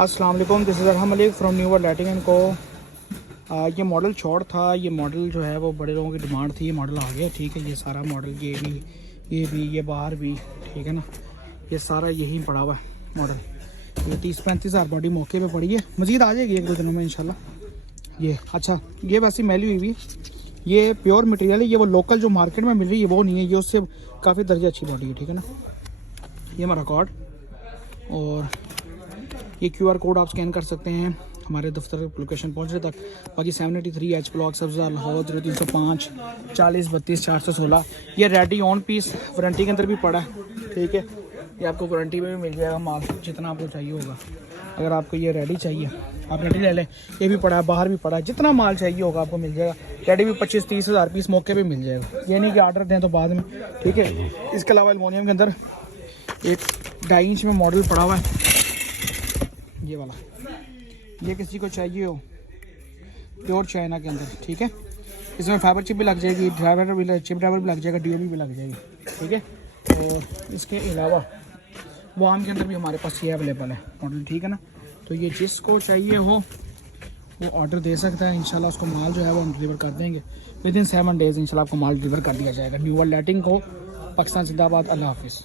अस्सलाम वालेकुम, this is Arham Malik from New World Lighting and co. ये मॉडल शॉर्ट था, ये मॉडल जो है वो बड़े लोगों की डिमांड थी। ये मॉडल आ गया, ठीक है। ये सारा मॉडल ये भी ये बाहर भी, ठीक है ना। ये सारा यही पड़ा हुआ है मॉडल। ये 30-35 हज़ार बॉडी मौके पे पड़ी है, मज़ीद आ जाएगी एक दो दिनों में इंशाल्लाह। ये अच्छा, ये वैसी मैली हुई, ये प्योर मटेरियल है। ये वो लोकल जो मार्केट में मिल रही है वो नहीं है, ये उससे काफ़ी दर्जा अच्छी बॉडी है, ठीक है ना। ये हमारा कार्ड, और ये QR कोड आप स्कैन कर सकते हैं हमारे दफ्तर लोकेशन पहुंचने तक। बाकी 783 H ब्लॉक सब्ज़ा लाहौर 0305 40 32 416। ये रेडी ऑन पीस वारंटी के अंदर भी पड़ा है, ठीक है। ये आपको वारंटी में भी मिल जाएगा माल, जितना आपको चाहिए होगा। अगर आपको ये रेडी चाहिए आप रेडी ले लें, ये भी पड़ा है, बाहर भी पड़ा है, जितना माल चाहिए होगा आपको मिल जाएगा। रेडी भी 25-30 हज़ार पीस मौके पे मिल जाएगा, ये नहीं कि आर्डर दें तो बाद में, ठीक है। इसके अलावा एल्युमिनियम के अंदर एक 2.5 इंच में मॉडल पड़ा हुआ है, ये वाला। ये किसी को चाहिए हो प्योर चाइना के अंदर, ठीक है। इसमें फाइबर चिप भी लग जाएगी, चिप ड्राइवर भी लग जाएगा, DOB भी लग जाएगी, ठीक है। और इसके अलावा वाम के अंदर भी हमारे पास ये अवेलेबल है मॉडल, ठीक है ना। तो ये जिसको चाहिए हो वो ऑर्डर दे सकता है, इंशाल्लाह उसको माल जो है वो हम डिलीवर कर देंगे विदिन 7 डेज़। इंशाल्लाह आपको माल डिलीवर कर दिया जाएगा। न्यू वर्ल्ड लाइटिंग को, पाकिस्तान जिंदाबाद। अल्लाह हाफिज़।